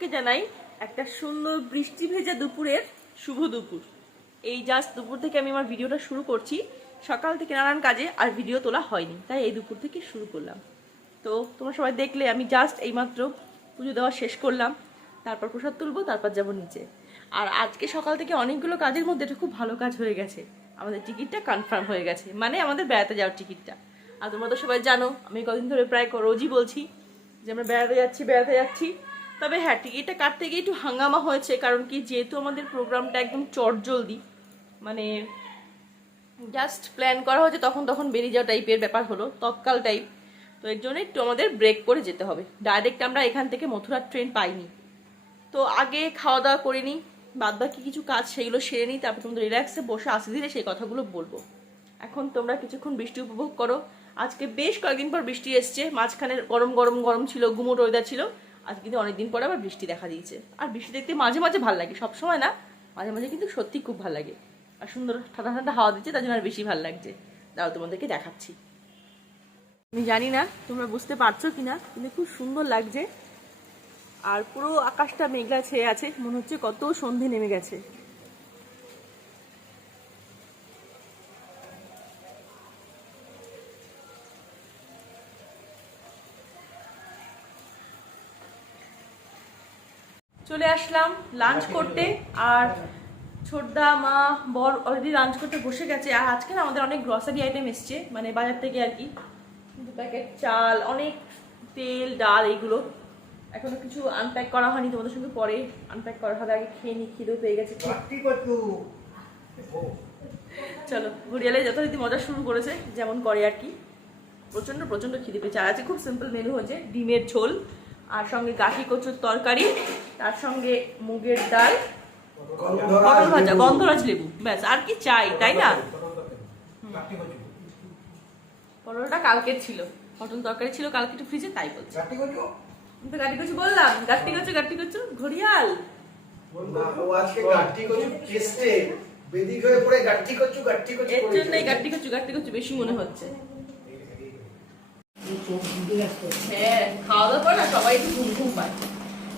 সকলকে জানাই একটা সুন্দর বৃষ্টি ভেজা দুপুরের শুভ দুপুর। এই জাস্ট দুপুর থেকে আমি আমার ভিডিওটা শুরু করছি। সকাল থেকে নানান কাজে আর ভিডিও তোলা হয়নি, তাই এই দুপুর থেকে শুরু করলাম। তো তোমরা সবাই দেখলে আমি জাস্ট এইমাত্র পুজো দেওয়া শেষ করলাম, তারপর প্রসাদ তুলবো, তারপর যাবো নিচে। আর আজকে সকাল থেকে অনেকগুলো কাজের মধ্যে এটা খুব ভালো কাজ হয়ে গেছে, আমাদের টিকিটটা কনফার্ম হয়ে গেছে, মানে আমাদের বেড়াতে যাওয়ার টিকিটটা। আর তোমরা তো সবাই জানো আমি কদিন ধরে প্রায় রোজই বলছি যে আমরা বেড়াতে যাচ্ছি। তবে হ্যাঁ, টিকিটটা কাটতে গিয়ে একটু হাঙ্গামা হয়েছে, কারণ কি যেহেতু আমাদের প্রোগ্রামটা একদম চটজলদি, মানে জাস্ট প্ল্যান করা হয়েছে তখন বেরিয়ে যাওয়া টাইপের ব্যাপার হলো, তৎকাল টাইপ। তো এর জন্য একটু আমাদের ব্রেক করে যেতে হবে। ডাইরেক্ট আমরা এখান থেকে মথুরার ট্রেন পাইনি, তো আগে খাওয়া দাওয়া করিনি, বাদ বাকি কিছু কাজ সেগুলো সেরে নিই, তারপর তোমাদের রিল্যাক্সে বসে আস্তে ধীরে সেই কথাগুলো বলবো। এখন তোমরা কিছুক্ষণ বৃষ্টি উপভোগ করো। আজকে বেশ কয়েকদিন পর বৃষ্টি এসছে, মাঝখানে গরম ছিল, গুমোট ওয়েদার ছিল। আজকে কিন্তু অনেকদিন পরে আবার বৃষ্টি দেখা দিয়েছে। আর বৃষ্টি দেখতে মাঝে মাঝে ভালো লাগে, সবসময় না, মাঝে মাঝে কিন্তু সত্যি খুব ভালো লাগে। আর সুন্দর ঠান্ডা ঠান্ডা হাওয়া দিচ্ছে, তার জন্য আর বেশি ভালো লাগছে। দাঁড়াও তোমাদেরকে দেখাচ্ছি। আমি জানি না তোমরা বুঝতে পারছো কিনা, কিন্তু খুব সুন্দর লাগছে। আর পুরো আকাশটা মেঘলা ছেয়ে আছে, মনে হচ্ছে কত সন্ধে নেমে গেছে। চলে আসলাম লাঞ্চ করতে, আর ছোটদা মা বর অলরেডি লাঞ্চ করতে বসে গেছে। আর আজকে না আমাদের অনেক গ্রসারি আইটেম এসছে, মানে বাজার থেকে আর কি, 2 প্যাকেট চাল, অনেক তেল, ডাল, এইগুলো এখনো কিছু আনপ্যাক করা হয়নি, তোমাদের সঙ্গে পরে আনপ্যাক করা হবে। আগে খেয়ে নি, খিদেও পেয়ে গেছে। চলো, ঘুরিয়ালে যথারীতি মজা শুরু করেছে, যেমন করে আর কি। প্রচন্ড প্রচন্ড খিদে পেয়েছে। আর আছে খুব সিম্পল মেনু হয়েছে, ডিমের ঝোল, আর সঙ্গে গাঠি কচুর তরকারি, তার সঙ্গে মুগের ডাল, পটল ভাজা, গন্ধরাজ লেবু, ব্যাস। আর কি চাই, তাই না? পটলটা কালকের ছিল, পটল তরকারি ছিল কালকে একটু ফ্রিজে, তাই বলছি। তো গাঠি কচু বললাম, গাঠি কচু ঘড়িয়াল। এর জন্যই গাঠি কচু বেশি মনে হচ্ছে। হ্যাঁ, খাওয়া দাওয়া করে না সবাই একটু ঘুম পায়।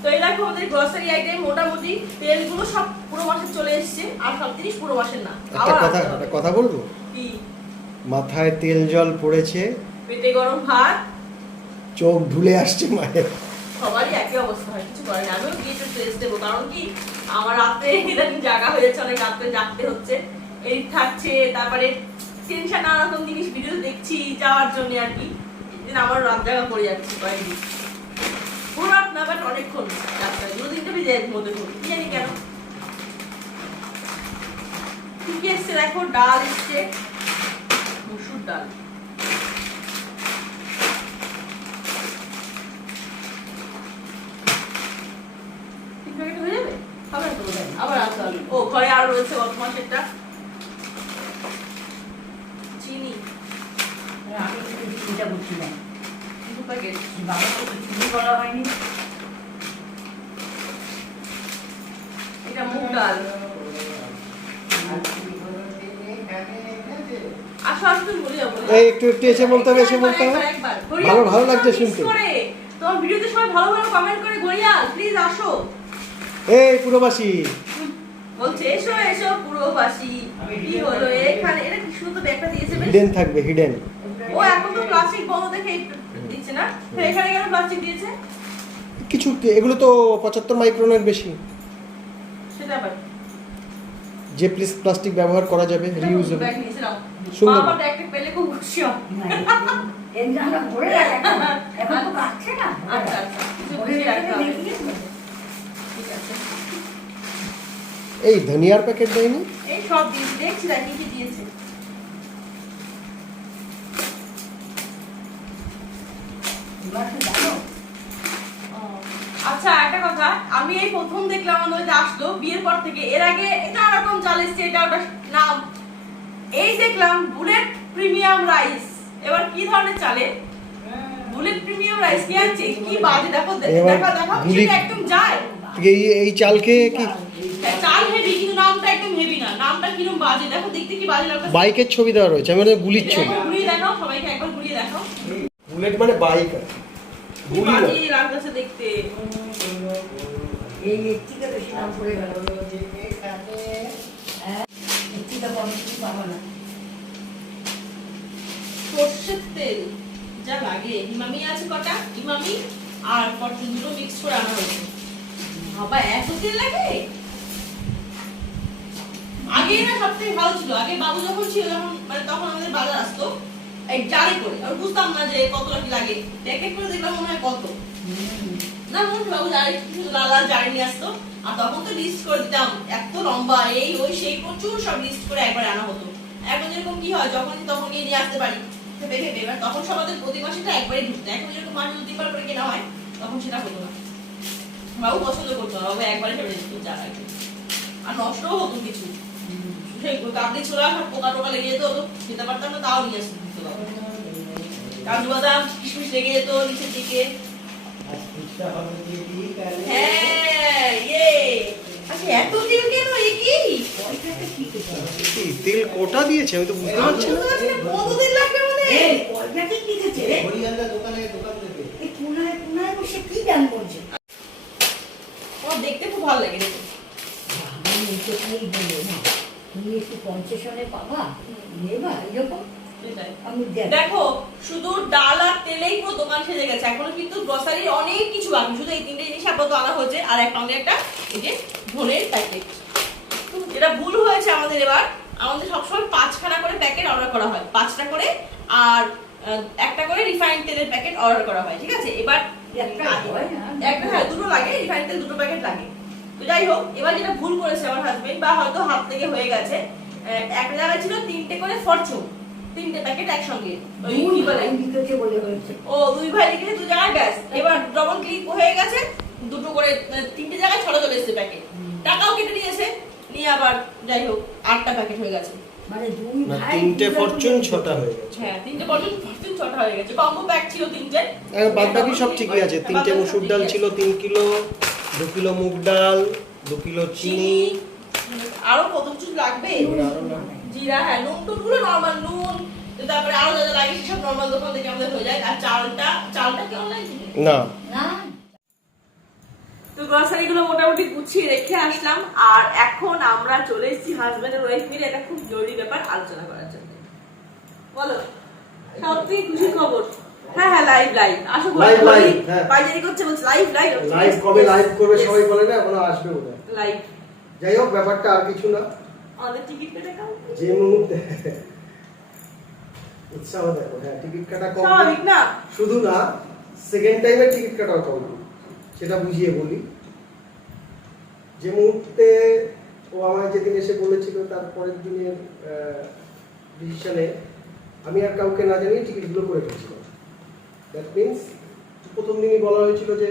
তো এই দেখো আমাদের গ্রসারি আইটেম, মোটামুটি তেলগুলো সব পুরো মাসের চলে এসছে, আর সব জিনিস পুরো মাসের না। একটা কথা বলবো, কি? মাথায় তেল জল পড়েছে, পেটে গরম ভাত, চোখ ঢুলে আসছে মায়ের। সবারই একই অবস্থা হয়, কিছু করে না। আমিও গিয়ে একটু টেস্ট দেবো, কারণ কি আমার রাতে ইদানিং জাগা হয়ে যাচ্ছে, অনেক রাত্রে জাগতে হচ্ছে, এই থাকছে, তারপরে টেনশন, নানা রকম জিনিস ভিডিও দেখছি যাওয়ার জন্য আর কি। আমার রাত জায়গা পড়ে যাচ্ছে কয়েকদিন, পুরো রাত না, বাট অনেকক্ষণ রাস্তায় 2-3টা বেজে যায় মধ্যে ঘুম, কি জানি কেন। কি কি এসছে দেখো, ডাল এসছে, মসুর ডাল, হয়ে যাবে, হবে না তো আবার আসতে হবে। ও ঘরে আরো রয়েছে গত মাসেরটা, চিনি, আমি চিনিটা বুঝছি না, 2 প্যাকেট। বাবা তো চিনি বলা হয়নি। এটা মুগ ডাল। আসো আসো, তুমি বলে যাও। এই একটু এসে বলতে হবে, ভালো লাগছে শুনতে। তোমার ভিডিওতে সবাই ভালো ভালো কমেন্ট করে, গড়িয়াল প্লিজ আসো। এই পুরোবাসী বলছে এসো এসো পুরোবাসী। কি হলো এখানে, এটা কি সুন্দর ব্যাগটা দিয়েছে, বেশ হিডেন থাকবে, হিডেন। ও এখন তো প্লাস্টিক বন্ধ দেখে দিচ্ছে না, তো এখানে কেন প্লাস্টিক দিয়েছে? কিছু এগুলো তো 75 মাইক্রনের বেশি, সেটা আবার যে প্লাস্টিক ব্যবহার করা যাবে, রিউজেবল। ব্যাগ নিয়েছিলাম, সুন্দর। বাবা ব্যাগটা পেলে খুব খুশি হয়। এর জন্য ভরে রাখ, এখন তো কাটছে না। আচ্ছা আচ্ছা, কিছু ভরে বুঝিয়ে রাখতে রাখতে হবে। দেখি ঠিক আছে, এই ধনিয়ার প্যাকেট দেয়নি? এই সব দিয়েছি, দেখছি না কি কি দিয়েছে। জানো আচ্ছা একটা কথা, আমি এই প্রথম দেখলাম আমাদের আসলো বিয়ের পর থেকে। এর আগে এটা রকম চাল এসছে, এটা ওটা নাম, এই দেখলাম বুলেট প্রিমিয়াম রাইস। এবার কি ধরনের চালে বুলেট প্রিমিয়াম রাইস কি আছে, কি বাজে দেখো দেখো, এটা একদম যায়। এই চাল খেয়ে কি চাল হেভি, কিন্তু নামটা একদম হেভি না, নামটা কিরকম বাজে দেখো, দেখতে কি বাজে লাগছে। বাইকের ছবি দেওয়া রয়েছে, মানে গুলির ছবি। ঘুরিয়ে দেখাও, সবাইকে একবার ঘুরিয়ে দেখাও। বুলেট মানে বাইক, কি বাজে লাগছে দেখতে। এই মিষ্টিটা বেশি দাম পড়ে গেল। হ্যাঁ, মিষ্টিটা কম কিছু পাবো না। সর্ষের তেল যা লাগে, ইমামি আছে কটা, ইমামি আর ফরচুন দুটো মিক্স করে আনা হয়েছে। বাবা এত তেল লাগে? আগে না সব থেকে ভালো ছিল, আগে বাবু যখন ছিল, যখন মানে তখন আমাদের বাজার আসতো এই জারে করে, আর বুঝতাম না যে কত কি লাগে, প্যাকেট করে দেখলাম মনে হয় কত না, মনে হয় বাবু জারে শুধু লাল লাল জারে নিয়ে আসতো। আর তখন তো লিস্ট করে দিতাম, এত লম্বা এই ওই সেই প্রচুর সব লিস্ট করে একবার আনা হতো। এখন যেরকম কি হয়, যখন তখন নিয়ে আসতে পারি ভেবে ভেবে, এবার তখন সবাদের প্রতি মাসেটা একবারই ঢুকতো। এখন যেরকম মাসে 2-3 বার করে কেনা হয়, তখন সেটা হতো না। বাবু পছন্দ করতো না, বাবু একবারে ফেলে দিত যা লাগে, আর নষ্টও হতো কিছু। সেই কাবলি ছোলা সব পোকা টোকা লেগে যেত, খেতে পারতাম না, তাও নিয়ে আসতে দিত বাবা। কাজু বাদাম কিশমিশ লেগে যেত নিচের দিকে। হ্যাঁ ইয়ে, আচ্ছা এত তেল কেন? এ কি তেল কোটা দিয়েছে আমি তো বুঝতে পারছি না। কত তেল লাগবে আমাদের? এই পয়সাটা কি দিচ্ছে রে? এই কোনায় কোনায় বসে কি গান করছে? আমার দেখতে খুব ভালো লাগে দেখো। আমি এইটাই বলি না, তুমি একটু কনসেশনে পাবা, নেবা এরকম। সেটাই। আমি দেখ দেখো শুধু ডাল আর তেলেই পুরো দোকান সেজে গেছে, এখনো কিন্তু গ্রসারির অনেক কিছু বাকি। শুধু এই 3টে জিনিস আপাতত আনা হয়েছে, আর এক সঙ্গে একটা এই যে ধনের প্যাকেট। যেটা ভুল হয়েছে আমাদের এবার, আমাদের সবসময় 5খানা করে প্যাকেট অর্ডার করা হয়, 5টা করে, আর একটা করে রিফাইন্ড তেলের প্যাকেট অর্ডার করা হয়, ঠিক আছে? এবার একটা হয় না, একটা, হ্যাঁ দুটো লাগে, রিফাইন্ড তেল 2 প্যাকেট লাগে। তো যাই হোক, এবার যেটা ভুল করেছে আমার হাজবেন্ড, বা হয়তো হাত থেকে হয়ে গেছে, একটা জায়গায় ছিল 3টে করে ফরচুন, 3টে প্যাকেট একসঙ্গে, ওই কি বলে লিখেছে বলে হয়েছে। ও 2 ভাই লিখেছে 2 জায়গায়, ব্যাস এবার ডবল ক্লিক হয়ে গেছে, দুটো করে 3টে জায়গায় 6টা চলে এসেছে প্যাকেট, টাকাও কেটে নিয়েছে, নিয়ে আবার যাই হোক 8টা প্যাকেট হয়ে গেছে। মানে দুই না, ভাই 3টে ফরচুন 6টা হয়ে গেছে। হ্যাঁ 3টে ফরচুন 6টা হয়ে গেছে, কম্বো প্যাক ছিল 3টে। আর বাদ বাকি সব ঠিকই আছে। 3টে মসুর ডাল ছিল 3 কিলো, 2 কিলো মুগ ডাল, 2 কিলো চিনি, আরো কত কিছু লাগবে, জিরা, হ্যাঁ নুন টুন গুলো নরমাল নুন, তারপরে আরো যা যা লাগে সেসব নরমাল দোকান থেকে আমাদের হয়ে যায়। আর চালটা কি অনলাইন থেকে? না না তো গ্রসারি গুলো মোটামুটি গুছিয়ে রেখে আসলাম, আর এখন আমরা চলে এসেছি হাজবেন্ড আর ওয়াইফ মিলে একটা খুব জরুরি ব্যাপার আলোচনা করার জন্য। বলো সব থেকে খুশির খবর। হ্যাঁ হ্যাঁ লাইভ আসো Live, হ্যাঁ। বাইজারি করছে, বলছে লাইভ লাইভ কবে লাইভ করবে সবাই বলে না, এখনো আসবে বোধহয়। লাইভ। যাই হোক, ব্যাপারটা আর কিছু না, আমাদের টিকিট কেটে খাও যে মুহূর্তে উৎসাহ দেখো। হ্যাঁ, টিকিট কাটা স্বাভাবিক কমপ্লিট, না? শুধু না সেকেন্ড টাইমের টিকিট কাটাও কমপ্লিট। সেটা বুঝিয়ে বলি, যে মুহূর্তে ও আমায় যেদিন এসে বলেছিল, তার পরের দিনের ডিসিশনে আমি আর কাউকে না জানিয়ে টিকিটগুলো করে ফেলছিলাম। দ্যাট মিনস প্রথম দিনই বলা হয়েছিল যে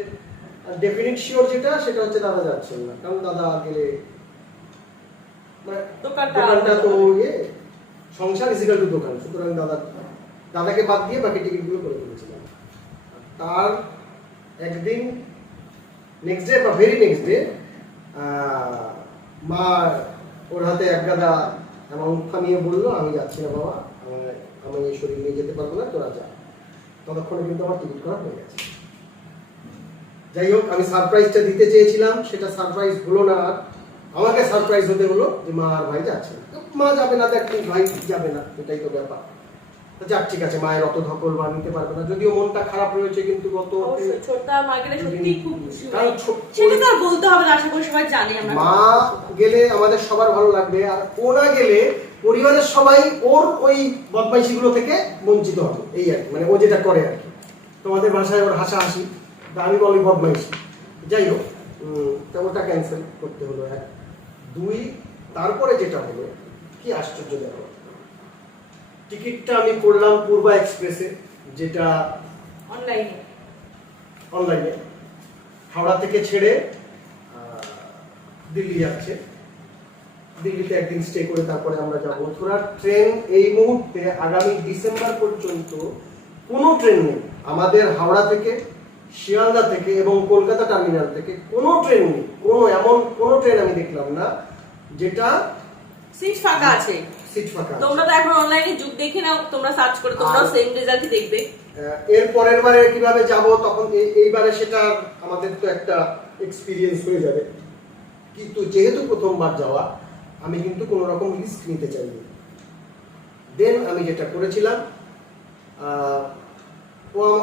ডেফিনিট শিওর যেটা, সেটা হচ্ছে দাদা যাচ্ছেন না, কারণ দাদা গেলে মানে দোকানটা তো ইয়ে, সংসার ইজিক্যাল টু দোকান, সুতরাং দাদাকে বাদ দিয়ে বাকি টিকিটগুলো করে ফেলেছিলাম। তার একদিন নেক্সট ডে বা ভেরি নেক্সট ডে মা ওর হাতে এক গাদা অ্যামাউন্ট থামিয়ে বললো, আমি যাচ্ছি না বাবা, আমি এই শরীর নিয়ে যেতে পারবো না, তোরা যা। ততক্ষণে কিন্তু আমার টিকিট করা হয়ে গেছে। যাই হোক, আমি সারপ্রাইজটা দিতে চেয়েছিলাম, সেটা সারপ্রাইজ হলো না। আমাকে সারপ্রাইজ হতে হলো যে মা আর ভাই যাচ্ছে না। মা যাবে না, দেখ ভাই যাবে না, এটাই তো ব্যাপার। যাক ঠিক আছে, মায়ের অত ধকল বা নিতে পারবে না, যদিও মনটা খারাপ রয়েছে, কিন্তু গত ছোটটা মা গেলে সত্যি খুব খুশি হয়। কারণ সেটা তো আর বলতে হবে না, আশা করি সবাই জানে আমরা। মা গেলে আমাদের সবার ভালো লাগবে, আর ও না গেলে পরিবারের সবাই ওর ওই বদমাইশিগুলো থেকে বঞ্চিত হবে, এই আর কি। মানে ও যেটা করে আর কি, তোমাদের ভাষায় ওর হাসাহাসি, আমি বলি বদমাইশি। যাই হোক, ওটা ক্যান্সেল করতে হলো। 2 তারপরে যেটা হলো, কি আশ্চর্য দেখো, টিকিটটা আমি করলাম পূর্বা এক্সপ্রেসে, যেটা অনলাইনে হাওড়া থেকে ছেড়ে দিল্লি যাচ্ছে। দিল্লিতে একদিন স্টে করে তারপরে আমরা যাবো। মথুরা ট্রেন এই মুহূর্তে আগামী ডিসেম্বর পর্যন্ত কোনো ট্রেন নেই আমাদের হাওড়া থেকে, শিয়ালদা থেকে এবং কলকাতা টার্মিনাল থেকে কোনো ট্রেন নেই। এমন কোনো ট্রেন আমি দেখলাম না যেটা সিট ফাঁকা আছে। সিট ফাঁকা। তোমরা তো এখন অনলাইনে যুগ দেখে নাও, তোমরা সার্চ করে তোমরাও সেম রেজাল্টই দেখবে। এর পরের বারে কিভাবে যাব, তখন এইবারে সেটা আমাদের তো একটা এক্সপিরিয়েন্স হয়ে যাবে। কিন্তু যেহেতু প্রথমবার যাওয়া, আমি কিন্তু কোনো রকম রিস্ক নিতে চাইনি। দেন আমি যেটা করেছিলাম,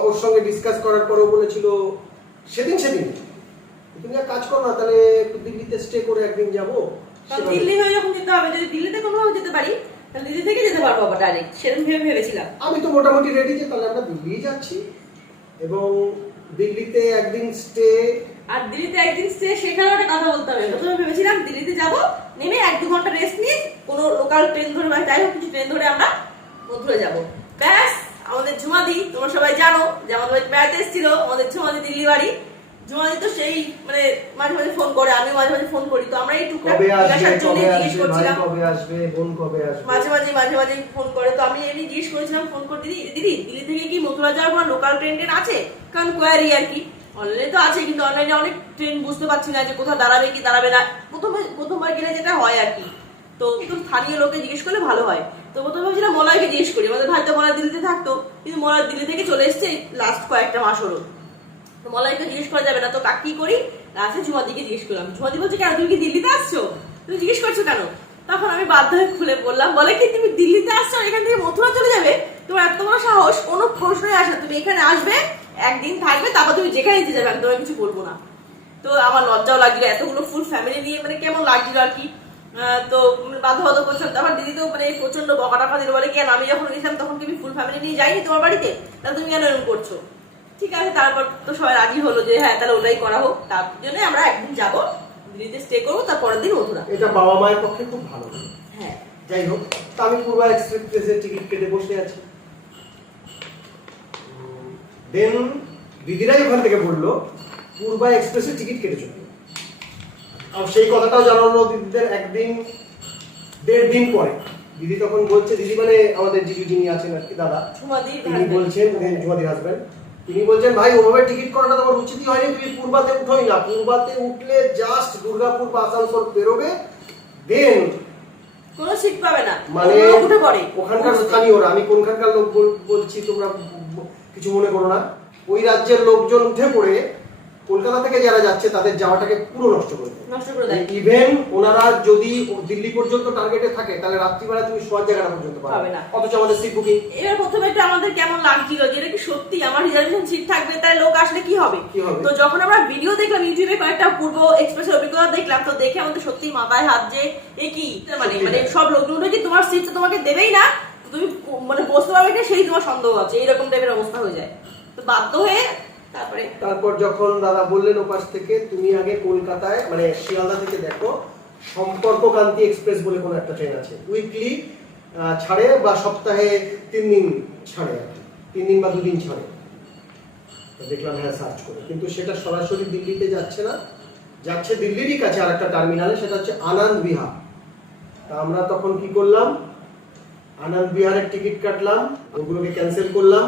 ওর সঙ্গে ডিসকাস করার পরেও বলেছিল সেদিন তুমি এক কাজ করো না, তাহলে একটু দিল্লিতে স্টে করে একদিন যাবো। দিল্লি হয়ে যখন যেতে হবে, যদি দিল্লিতে কোনোভাবে যেতে পারি তাহলে দিল্লি থেকে যেতে পারবো আবার ডাইরেক্ট, সেরকম ভেবেছিলাম। আমি তো মোটামুটি রেডি যে তাহলে আমরা দিল্লি যাচ্ছি, এবং দিল্লিতে একদিন স্টে। আর দিল্লিতে একদিন স্টে, সেখানে একটা কথা বলতে হবে। প্রথমে ভেবেছিলাম দিল্লিতে যাব, নেমে 1-2 ঘন্টা রেস্ট নিয়ে কোনো লোকাল ট্রেন ধরে বা যাই হোক কিছু ট্রেন ধরে আমরা মথুরা যাব। ব্যাস, আমাদের ঝুমাদি, তোমরা সবাই জানো যে আমাদের বাড়িতে বেড়াতে এসেছিল আমাদের ঝুমাদি, দিল্লি বাড়ি। ঝুমাদি তো সেই মানে মাঝে মাঝে ফোন করে, আমিও মাঝে মাঝে ফোন করি, তো আমরা এই টুকটাক জিজ্ঞাসার জন্য জিজ্ঞেস করছিলাম কবে আসবে, বোন কবে আসবে, মাঝে মাঝে ফোন করে। তো আমি এমনি জিজ্ঞেস করেছিলাম ফোন করে, দিদি দিল্লি থেকে কি মথুরা যাওয়ার কোনো লোকাল ট্রেন আছে? কারণ কোয়ারি আর কি, অনলাইনে তো আছে, কিন্তু অনলাইনে অনেক ট্রেন বুঝতে পারছি না যে কোথাও দাঁড়াবে কি দাঁড়াবে না। প্রথমবার গেলে যেটা হয় আর কি, তো একটু স্থানীয় লোকে জিজ্ঞেস করলে ভালো হয়। তো প্রথমে ভাবছিলাম মলয়কে জিজ্ঞেস করি, আমাদের ভাই তো মলয় দিল্লিতে থাকতো, কিন্তু মলয় দিল্লি থেকে চলে এসছে লাস্ট কয়েকটা মাস হলো। তো মলয়কে জিজ্ঞেস করা যাবে না, তো কাকি করি লাস্টে ঝুমাদিকে জিজ্ঞেস করলাম। ঝুমাদি বলছে, কেন তুমি কি দিল্লিতে আসছো, তুমি জিজ্ঞেস করছো কেন? তখন আমি বাধ্য হয়ে খুলে বললাম, বলে কি তুমি দিল্লিতে আসছো, এখান থেকে মথুরা চলে যাবে? তোমার এত বড় সাহস, কোনো প্রশ্নই আসে না। তুমি এখানে আসবে, একদিন থাকবে, তারপর তুমি যেখানে যেতে যাবে, আমি তোমায় কিছু বলবো না। তো আমার লজ্জাও লাগছিল, এতগুলো ফুল ফ্যামিলি নিয়ে মানে কেমন লাগছিল আর কি। তো বাধ্য করছিলাম। তারপর দিদি তো মানে প্রচন্ড বকা টাকা দিল, বলে কেন আমি যখন গেছিলাম তখন কি আমি ফুল ফ্যামিলি নিয়ে যাইনি তোমার বাড়িতে, তাহলে তুমি কেন এরকম করছো? ঠিক আছে, তারপর তো সবাই রাজি হলো যে হ্যাঁ তাহলে ওটাই করা হোক। তার জন্য আমরা একদিন যাবো, দিল্লিতে স্টে করবো, তারপরের দিন মথুরা। এটা বাবা মায়ের পক্ষে খুব ভালো। হ্যাঁ, যাই হোক, তা আমি পূর্বা এক্সপ্রেসের টিকিট কেটে বসে আছি। দেন দিদিরাই ওখান থেকে বললো পূর্বা এক্সপ্রেসের টিকিট কেটেছো। আর সেই কথাটাও জানানো দিদিদের 1-1.5 দিন পরে। দিদি তখন বলছে, দিদি মানে আমাদের জিজু যিনি আছেন আর কি, দাদা, তিনি বলছেন, ঝুমাদির হাজবেন্ড, তিনি বলছেন, ভাই ওভাবে টিকিট করাটা তোমার উচিতই হয়নি, তুমি পূর্বাতে উঠোই না। পূর্বাতে উঠলে জাস্ট দুর্গাপুর বা আসানসোল বেরোবে, দেন কোনো সিট পাবে না, মানে উঠে পড়ে ওখানকার স্থানীয়রা, আমি কোনখানকার লোক বলছি, তোমরা কিছু মনে করো না, ওই রাজ্যের লোকজন উঠে পড়ে কলকাতা থেকে যারা যাচ্ছে তাদের যাওয়াটাকে পুরো নষ্ট করে দেয়। ইভেন ওনারা যদি দিল্লি পর্যন্ত টার্গেটে থাকে, তাহলে রাত্রিবেলা তুমি শোয়ার জায়গাটা পর্যন্ত পাবে না, অথচ আমাদের সিট বুকিং। এবার প্রথমে একটু আমাদের কেমন লাগছিল যে এটা কি সত্যি আমার রিজার্ভেশন সিট থাকবে, তাই লোক আসলে কি হবে। তো যখন আমরা ভিডিও দেখলাম ইউটিউবে, কয়েকটা পূর্ব এক্সপ্রেসের অভিজ্ঞতা দেখলাম, তো দেখে আমাদের সত্যি মাথায় হাত যে এ কি মানে সব লোকজন কি তোমার সিট তো তোমাকে দেবেই না, তুমি মানে বসতে পারবে না, সেই তোমার সন্দেহ আছে, এইরকম টাইপের অবস্থা হয়ে যায়। তো বাধ্য হয়ে তারপর যখন দাদা বললেন ওপাশ থেকে, তুমি আগে কলকাতায় মানে শিয়ালদা থেকে দেখো, সম্পর্কক্রান্তি এক্সপ্রেস বলে কোনো একটা ট্রেন আছে, উইকলি ছাড়ে বা সপ্তাহে 3 দিন ছাড়ে আর কি, 3 দিন বা 2 দিন ছাড়ে। দেখলাম হ্যাঁ সার্চ করে, কিন্তু সেটা সরাসরি দিল্লিতে যাচ্ছে না, যাচ্ছে দিল্লিরই কাছে আর একটা টার্মিনালে, সেটা হচ্ছে আনন্দ বিহার। তা আমরা তখন কি করলাম, আনন্দ বিহারের টিকিট কাটলাম, ওগুলোকে ক্যান্সেল করলাম।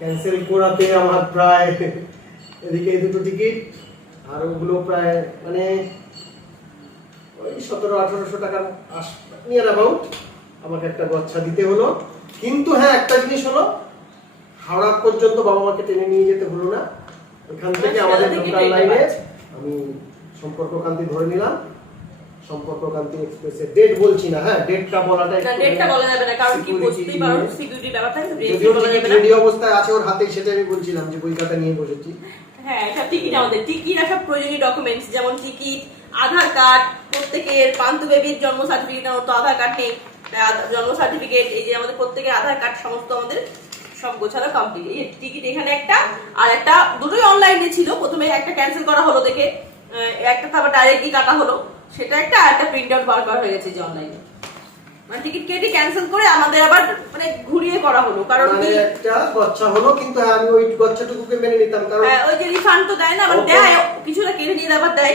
ক্যান্সেল করাতে আমার প্রায় এদিকে এই দুটো টিকিট আর ওগুলো প্রায় মানে ওই 1700-1800 টাকা নিয়ার অ্যাবাউট আমাকে একটা গচ্ছা দিতে হলো। কিন্তু হ্যাঁ, একটা জিনিস হলো, হাওড়া পর্যন্ত বাবা মাকে টেনে নিয়ে যেতে হলো না। ওখান থেকে আমাদের লোকাল লাইনে আমি সম্পর্কক্রান্তি ধরে নিলাম। সম্পর্কক্রান্তি এক্সপ্রেসের ডেট বলছি না, হ্যাঁ ডেটটা বলাটা না, ডেটটা বলা যাবে না, কারণ কি বুঝতেই পারো সিকিউরিটি ব্যাপার থাকে, ডেট বলা যাবে না। রেডি অবস্থায় আছে ওর হাতে, সেটা আমি বলছিলাম যে বইখাতা নিয়ে বসেছি। হ্যাঁ, সব টিকিট, আমাদের টিকিট আর সব প্রয়োজনীয় ডকুমেন্টস, যেমন টিকিট, আধার কার্ড, প্রত্যেকের পান্তু বেবির জন্ম সার্টিফিকেট, আমার তো আধার কার্ড নেই, জন্ম সার্টিফিকেট, এই যে আমাদের প্রত্যেকের আধার কার্ড, সমস্ত আমাদের সব গোছানো কমপ্লিট। এই টিকিট এখানে একটা, আর একটা দুটোই অনলাইনে ছিল, প্রথমে একটা ক্যান্সেল করা হলো দেখে, একটা তো আবার ডাইরেক্টলি কাটা হলো, সেটা একটা, আর একটা প্রিন্ট আউট বার করা হয়ে গেছে যে অনলাইনে, মানে টিকিট কেটে ক্যান্সেল করে আমাদের আবার মানে ঘুরিয়ে করা হলো, কারণ মানে একটা গচ্ছা হলো। কিন্তু আমি ওই গচ্ছাটুকুকে মেনে নিতাম, কারণ ওই যে রিফান্ড তো দেয় না, মানে দেয় কিছুটা কেটে নিয়ে আবার দেয়,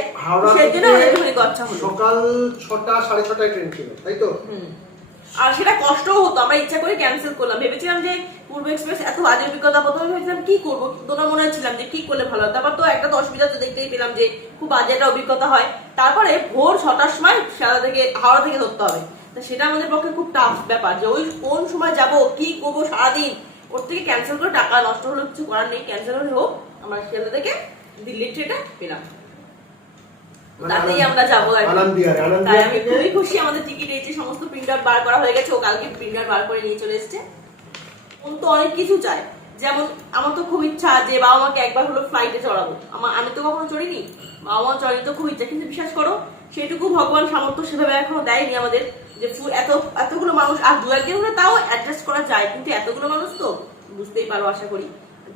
সেই জন্য আমাদের গচ্ছা হলো। সকাল 6টা 6:30টায় ট্রেন ছিল, তাই তো। আর সেটা কষ্টও হতো, আমরা ইচ্ছা করে ক্যান্সেল করলাম, ভেবেছিলাম যে পূর্ব এক্সপ্রেস এত বাজে অভিজ্ঞতা, প্রথমে ভেবেছিলাম কি করবো, দোনা মনে হচ্ছিলাম যে কি করলে ভালো হয়। তারপর তো একটা তো অসুবিধা তো দেখতেই পেলাম যে খুব বাজে একটা অভিজ্ঞতা হয়। তারপরে ভোর 6টার সময় হাওড়া থেকে ধরতে হবে, তো সেটা আমাদের পক্ষে খুব টাফ ব্যাপার, যে ওই কোন সময় যাব, কি করবো সারাদিন। ওর থেকে ক্যান্সেল করে টাকা নষ্ট হলো, কিছু করার নেই, ক্যান্সেল হলে হোক, আমরা শিয়ালদা থেকে দিল্লির ট্রেনটা পেলাম। তাতেই আমরা যাবো আর কি। আনন্দিয়ারে তাই আমি খুবই খুশি, আমাদের টিকিট এই যে সমস্ত প্রিন্ট আউট বার করা হয়ে গেছে, ও কালকে প্রিন্ট আউট বার করে নিয়ে চলে এসেছে। ওন তো অনেক কিছু চায়, যেমন আমার তো খুব ইচ্ছা যে বাবা মাকে একবার হলো ফ্লাইটে চড়াবো। আমি তো কখনো চড়িনি, বাবা মা চড়ি তো খুব ইচ্ছা, কিন্তু বিশ্বাস করো সেটুকু ভগবান সামর্থ্য সেভাবে এখনো দেয়নি আমাদের যে এতগুলো মানুষ, আর দু একদিন হলে তাও অ্যাডজাস্ট করা যায়, কিন্তু এতগুলো মানুষ তো বুঝতেই পারো আশা করি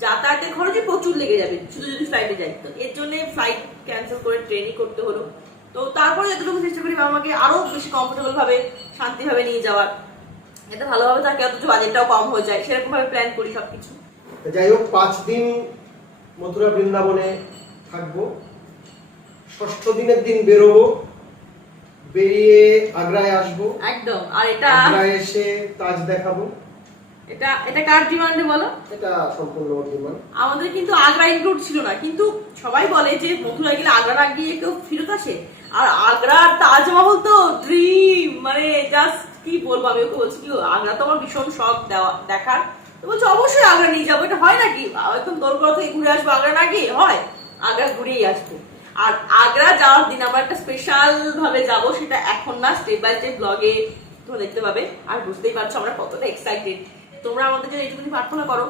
যাতায়াতের খরচে প্রচুর লেগে যাবে শুধু যদি ফ্লাইটে যাই। তো এর জন্য ফ্লাইট ক্যান্সেল করে ট্রেনই করতে হলো। তো তারপরে যতটুকু চেষ্টা করি বাবা মাকে আরো বেশি কমফোর্টেবল ভাবে শান্তিভাবে নিয়ে যাওয়ার, এটা ভালোভাবে থাকে, অথচ বাজেটটাও কম হয়ে যায়, সেরকম ভাবে প্ল্যান করি সবকিছু। যাই হোক 5 দিন মথুরা বৃন্দাবনে থাকবো। 6ষ্ঠ দিনের দিন বেরোবো, বেরিয়ে আগ্রায় আসবো। একদম। আর এটা আগ্রায় এসে তাজ দেখাবো। এটা কার ডিমান্ডে বলো? এটা সম্পূর্ণ ডিমান্ড। আমাদের কিন্তু আগ্রা ইনক্লুড ছিল না, কিন্তু সবাই বলে যে মথুরা গেলে আগ্রা না গিয়ে কেউ ফেরত আসে। আর আগ্রার তাজমহল তো ড্রিম, মানে জাস্ট কি বলবো, আমি ওকে বলছি কি আগ্রা তো আমার ভীষণ শখ দেখার। তো বলছে অবশ্যই আগ্রা নিয়ে যাবো, এটা হয় নাকি একদম দোলগড় থেকে ঘুরে আসবো আগ্রা না গিয়ে? হয়, আগ্রা ঘুরেই আসবো। আর আগ্রা যাওয়ার দিন আমরা একটা স্পেশাল ভাবে যাব, সেটা এখন না, স্টেপ বাই স্টেপ ব্লগে তোমরা দেখতে পাবে। আর বুঝতেই পারছো আমরা কতটা এক্সাইটেড। তোমরা আমাদের জন্য এইটুকুনি প্রার্থনা করো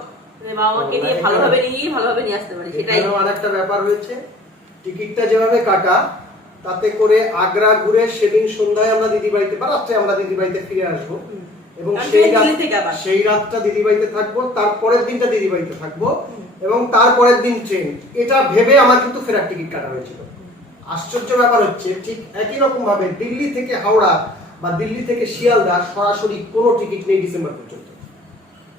যে বাবা মাকে নিয়ে ভালোভাবে নিয়ে আসতে পারি। সেটাই আরেকটা ব্যাপার হয়েছে, টিকিটটা যেভাবে কাটা তাতে করে আগ্রা ঘুরে সেদিন সন্ধ্যায় আমরা দিদি বাড়িতে বা রাত্রে আমরা দিদি বাড়িতে ফিরে আসবো, এবং সেই রাতটা দিদি বাড়িতে থাকবো, তারপরের দিনটা দিদি বাড়িতে থাকবো, এবং তারপরের দিন ট্রেন। এটা ভেবে আমার কিন্তু ফেরার টিকিট কাটা হয়েছিল। আশ্চর্য ব্যাপার হচ্ছে ঠিক একই রকম ভাবে দিল্লি থেকে হাওড়া বা দিল্লি থেকে শিয়ালদা সরাসরি কোনো টিকিট নেই ডিসেম্বর পর্যন্ত।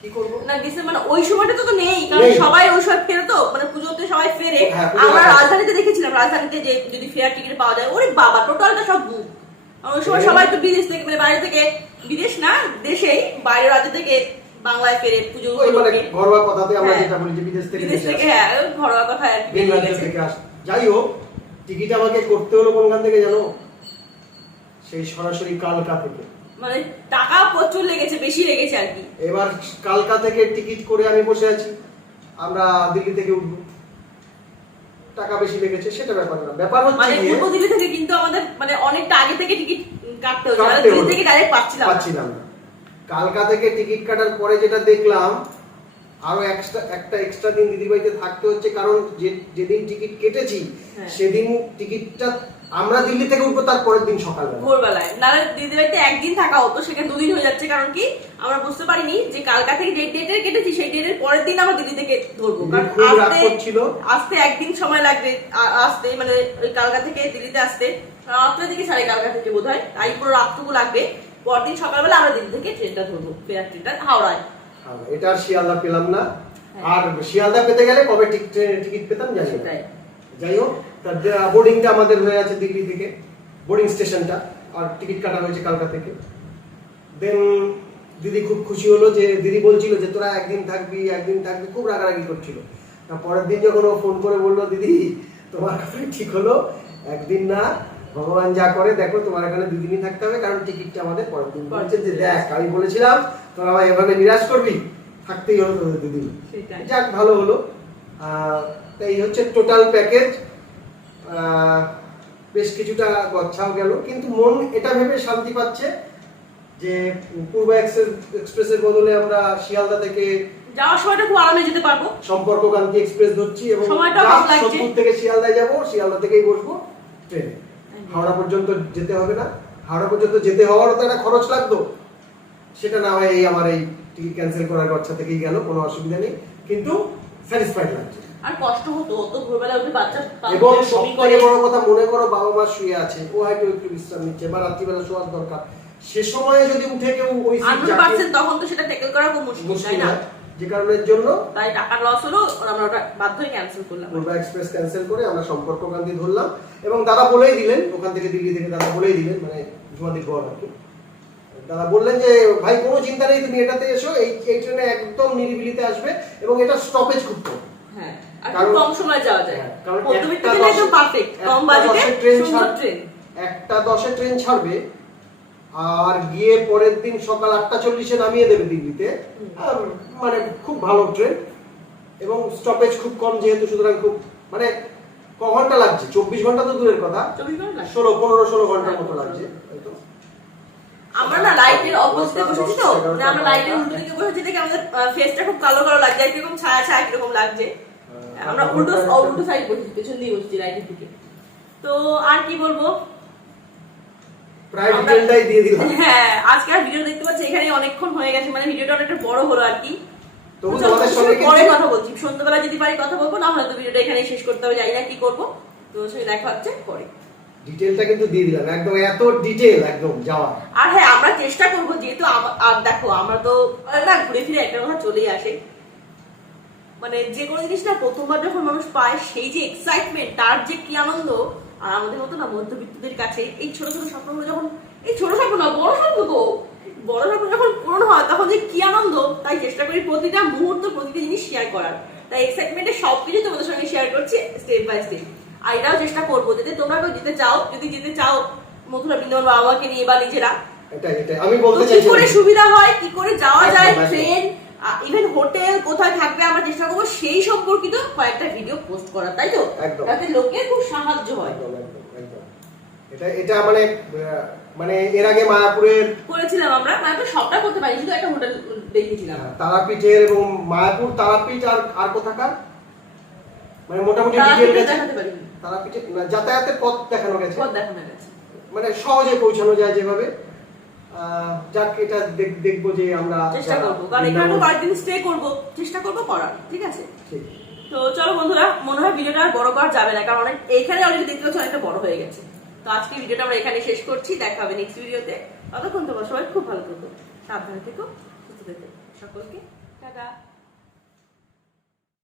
কি করবো না, ডিসেম্বর ওই সময়টা তো নেই, কারণ সবাই ওই সময় ফেরে, তো মানে পুজোতে সবাই ফেরে। আমরা রাজধানীতে দেখেছিলাম, রাজধানীতে যে যদি ফেরার টিকিট পাওয়া যায়, ওরে বাবা টোটালটা সব বুক। ওই সময় সবাই তো বিদেশ থেকে, মানে বাইরে থেকে, বিদেশ না দেশেই বাইরের রাজ্য থেকে বাংলায় ফেরে পুজো। ঘরোয়া কথাতে আমরা যেটা বলি যে বিদেশ থেকে, হ্যাঁ ঘরোয়া কথা আর কি। যাই হোক, টিকিট আমাকে করতে হলো কোনখান থেকে জানো? সেই সরাসরি কালকা থেকে। মানে টাকা প্রচুর লেগেছে, বেশি লেগেছে আর কি। এবার কালকা থেকে টিকিট করে আমি বসে আছি, আমরা দিল্লি থেকে উঠবো, টাকা বেশি লেগেছে সেটা ব্যাপার না। ব্যাপার হচ্ছে মানে পূর্ব দিল্লি থেকে কিন্তু আমাদের মানে অনেকটা আগে থেকে টিকিট কাটতে হতো, দিল্লি থেকে ডাইরেক্ট পাচ্ছিলাম না। কালকা থেকে টিকিট কাটার পরে যেটা দেখলাম, আরো একটা এক্সট্রা দিন দিদি বাড়িতে থাকতে হচ্ছে, কারণ যেদিন টিকিট কেটেছি সেদিন টিকিটটা আমরা দিল্লি থেকে উঠবো তার পরের দিন সকালবেলা ভোরবেলায়। নাহলে দিদি বাড়িতে একদিন থাকা হতো, সেখানে 2 দিন হয়ে যাচ্ছে। কারণ কি আমরা বুঝতে পারিনি যে কালকা থেকে ডেটের কেটেছি, সেই ডেটের পরের দিন আমরা দিল্লি থেকে ধরবো, কারণ আসতে একদিন সময় লাগবে আসতে, মানে ওই কালকা থেকে দিল্লিতে আসতে রাত্রের দিকে সাড়ে কালকা থেকে বোধ হয়, তাই পুরো রাতটুকু লাগবে। পরদিন সকালবেলা আমরা দিল্লি থেকে ট্রেনটা ধরবো, ফেরার ট্রেনটা হাওড়ায়। এটা আর শিয়ালদা পেলাম না। আর শিয়ালদা পেতে গেলে কবে টিকিট পেতাম জানি না। যাই হোক, তার বোর্ডিংটা আমাদের হয়ে আছে দিল্লি থেকে, বোর্ডিং স্টেশনটা, আর টিকিট কাটা হয়েছে কালকা থেকে। দেন দিদি খুব খুশি হলো, যে দিদি বলছিল যে তোরা একদিন থাকবি, খুব রাগারাগি করছিল। পরের দিন যখন ও ফোন করে বললো দিদি তোমার কাছে ঠিক হলো, একদিন না ভগবান যা করে দেখো, তোমার এখানে 2 দিনই থাকতে হবে, কারণ টিকিটটা আমাদের পরের দিন। বলছে যে দেখ আমি বলেছিলাম তোরা ভাই এভাবে নিরাশ করবি, থাকতেই হলো তোদের 2 দিন। যাক ভালো হলো। এই হচ্ছে টোটাল প্যাকেজ। বেশ কিছুটা গচ্ছাও গেল, কিন্তু মন এটা ভেবে শান্তি পাচ্ছে যে পূর্ব এক্সপ্রেসের বদলে আমরা শিয়ালদা থেকে যাওয়ার সময়টা খুব আরামে যেতে পারবো। সম্পর্ক ক্রান্তি এক্সপ্রেস ধরছি, এবং সোদপুর থেকে শিয়ালদায় যাবো, শিয়ালদা থেকেই বসবো ট্রেনে। হাওড়া পর্যন্ত যেতে হবে না। হাওড়া পর্যন্ত যেতে হওয়ারও তো একটা খরচ লাগতো, সেটা না হয় এই আমার এই টিকিট ক্যান্সেল করার গচ্ছা থেকেই গেল, কোনো অসুবিধা নেই, কিন্তু স্যাটিসফাইড লাগছে। আর কষ্ট হতো তো ভোরবেলা উঠে বাচ্চা, এবং সবথেকে বড় কথা, মনে করো বাবা মা শুয়ে আছে, ও হয়তো একটু বিশ্রাম নিচ্ছে বা রাত্রিবেলা শোয়ার দরকার, সে সময়ে যদি উঠে কেউ ওই সিট পাচ্ছেন, তখন তো সেটা ট্যাকেল করা খুব মুশকিল, তাই না? যে কারণের জন্য তাই টাকার লস হলো, আমরা ওটা বাধ্য হয়ে ক্যান্সেল করলাম। পূর্ব এক্সপ্রেস ক্যান্সেল করে আমরা সম্পর্ক ক্রান্তি ধরলাম, এবং দাদা বলেই দিলেন ওখান থেকে, দিল্লি থেকে দাদা বলেই দিলেন, মানে জুমাদির বল আর কি, দাদা বললেন যে ভাই কোনো চিন্তা নেই, তুমি এটাতে এসো, এই ট্রেনে একদম নিরিবিলিতে আসবে, এবং এটা স্টপেজ খুব কম। হ্যাঁ, আর খুব কম সময় যাওয়া যায়, কারণ একটা একদম পারফেক্ট, কম বাজেটে সুন্দর ট্রেন। 1:10 ট্রেন ছাড়বে, আর গিয়ে পরের দিন সকাল 8:40 নামিয়ে দেবে দিল্লিতে। মানে খুব ভালো ট্রেন, এবং স্টপেজ খুব কম যেহেতু, সুতরাং খুব মানে ক ঘন্টা লাগছে? 24 ঘন্টা তো দূরের কথা, 24 ঘন্টা লাগছে। 16 ঘন্টার মতো লাগছে, তাই তো? আমরা না লাইটের অপোজিটে বসেছি তো, মানে আমরা লাইটের উল্টো দিকে বসেছি দেখে আমাদের ফেসটা খুব কালো কালো লাগছে, একরকম ছায়া ছায়া কিরকম লাগছে। আমরা উল্টো সাইড বসেছি, পেছন দিয়ে বসেছি লাইটের দিকে। তো আর কি বলবো, প্রায় ডিটেইলটাই দিয়ে দিলাম। হ্যাঁ আজকে আর ভিডিও দেখতে পাচ্ছি এখানে অনেকক্ষণ হয়ে গেছে, মানে ভিডিওটা অনেকটা বড় হলো আর কি। তবু তোমাদের সঙ্গে পরে কথা বলছি, সন্ধ্যাবেলা যদি পারি কথা বলবো, না হলে তো ভিডিওটা এখানেই শেষ করতে হবে, জানি না কি করবো। তো সেই দেখা হচ্ছে পরে। ডিটেইলটা কিন্তু দিয়ে দিলাম একদম, এত ডিটেইল একদম যাওয়া। আর হ্যাঁ আমরা চেষ্টা করবো, যেহেতু আর দেখো আমরা তো না ঘুরে ফিরে একটা কথা চলেই আসে, মানে যে কোনো জিনিস না প্রথমবার যখন মানুষ পায় সেই যে এক্সাইটমেন্ট, তার যে কি আনন্দ। আর আমাদের মতো না মধ্যবিত্তদের কাছে এই ছোট ছোট স্বপ্নগুলো যখন, এই ছোট স্বপ্ন না বড় স্বপ্ন গো, বড় স্বপ্ন যখন পূরণ হয় তখন যে কি আনন্দ। তাই চেষ্টা করি প্রতিটা মুহূর্ত প্রতিটা জিনিস শেয়ার করার, তাই এক্সাইটমেন্টে সবকিছু তোমাদের সঙ্গে শেয়ার করছি স্টেপ বাই স্টেপ। আর এটাও চেষ্টা করবো যাতে তোমরা কেউ যেতে চাও, যদি যেতে চাও মথুরা বৃন্দাবন বাবাকে নিয়ে বা নিজেরা, এটা আমি বলতে কি চাইছি করে সুবিধা হয়, কি করে যাওয়া যায়, একদম, একদম। ট্রেন, ইভেন হোটেল কোথায় থাকবে, আমরা চেষ্টা করবো সেই সম্পর্কিত কয়েকটা ভিডিও পোস্ট করার, তাই তো? একদম। যাতে লোকের খুব সাহায্য হয়। একদম, একদম, একদম। এটা মানে এর আগে মায়াপুরের করেছিলাম আমরা, মায়াপুর সবটা করতে পারি, শুধু একটা হোটেল দেখিয়েছিলাম। তারাপীঠের এবং মায়াপুর তারাপীঠ আর কোথাকার মানে মোটামুটি ডিটেইল তারাপীঠে গেছে। দেখাতে পারি, তারাপীঠে না, যাতায়াতের পথ দেখানো গেছে, পথ দেখানো গেছে। মানে সহজে পৌঁছানো যায় যেভাবে। যাক এটা দেখবো যে আমরা চেষ্টা করবো, কারণ এখানে তো কয়েকদিন স্টে করবো, চেষ্টা করবো করার, ঠিক আছে? ঠিক। তো চলো বন্ধুরা, মনে হয় ভিডিওটা আর বড় করা যাবে না, কারণ অনেক এখানে অলরেডি দেখতে পাচ্ছি অনেকটা বড় হয়ে গেছে। তো আজকে ভিডিওটা আমরা এখানে শেষ করছি, দেখা হবে নেক্সট ভিডিওতে। ততক্ষণ তোমরা সবাই খুব ভালো থেকো, সাবধানে থেকো, সুস্থ থেকো, সকলকে টাটা।